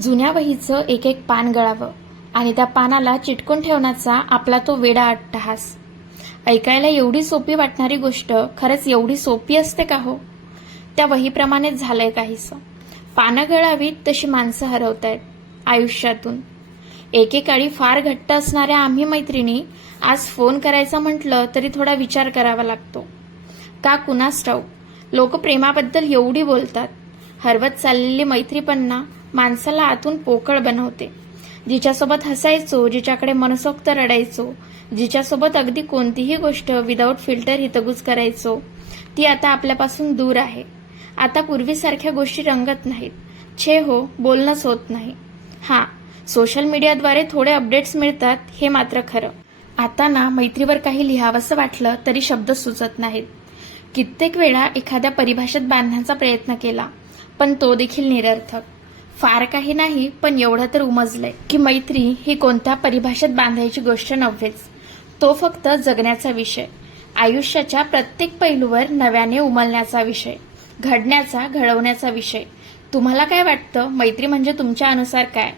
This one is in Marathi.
जुन्या वहीचं एक एक पान गळावं आणि त्या पानाला चिटकून ठेवण्याचा आपला तो वेडा अट्टहास. ऐकायला एवढी सोपी वाटणारी गोष्ट खरंच एवढी सोपी असते का हो? त्या वहीप्रमाणेच झालंय काहीसं. पानं गळावीत तशी माणसं हरवतायत आयुष्यातून. एकेकाळी फार घट्ट असणाऱ्या आम्ही मैत्रिणी आज फोन करायचा म्हटलं तरी थोडा विचार करावा लागतो. का कुणास ठाऊक लोक प्रेमाबद्दल एवढी बोलतात. हरवत चाललेली मैत्रीपणा माणसाला आतून पोकळ बनवते. जिच्यासोबत हसायचो, जिच्याकडे मनसोक्त रडायचो, जिच्यासोबत अगदी कोणतीही गोष्ट विदाऊट फिल्टर हितगुज करायचो, ती आता आपल्यापासून दूर आहे. आता पूर्वीसारख्या गोष्टी रंगत नाहीत. छे हो, बोलणंच होत नाही. हां, सोशल मीडियाद्वारे थोडे अपडेट्स मिळतात हे मात्र खरं. आता ना मैत्रीवर काही लिहावंसं वाटलं तरी शब्द सुचत नाहीत. कित्येक वेळा एखाद्या परिभाषेत बांधण्याचा प्रयत्न केला, पण तो देखील निरर्थक. फार काही नाही, पण एवढं तर उमजलंय की मैत्री ही कोणत्या परिभाषेत बांधायची गोष्ट नव्हेच. तो फक्त जगण्याचा विषय, आयुष्याच्या प्रत्येक पैलूवर नव्याने उमलण्याचा विषय, घडवण्याचा विषय. तुम्हाला काय वाटतं, मैत्री म्हणजे तुमच्या अनुसार काय?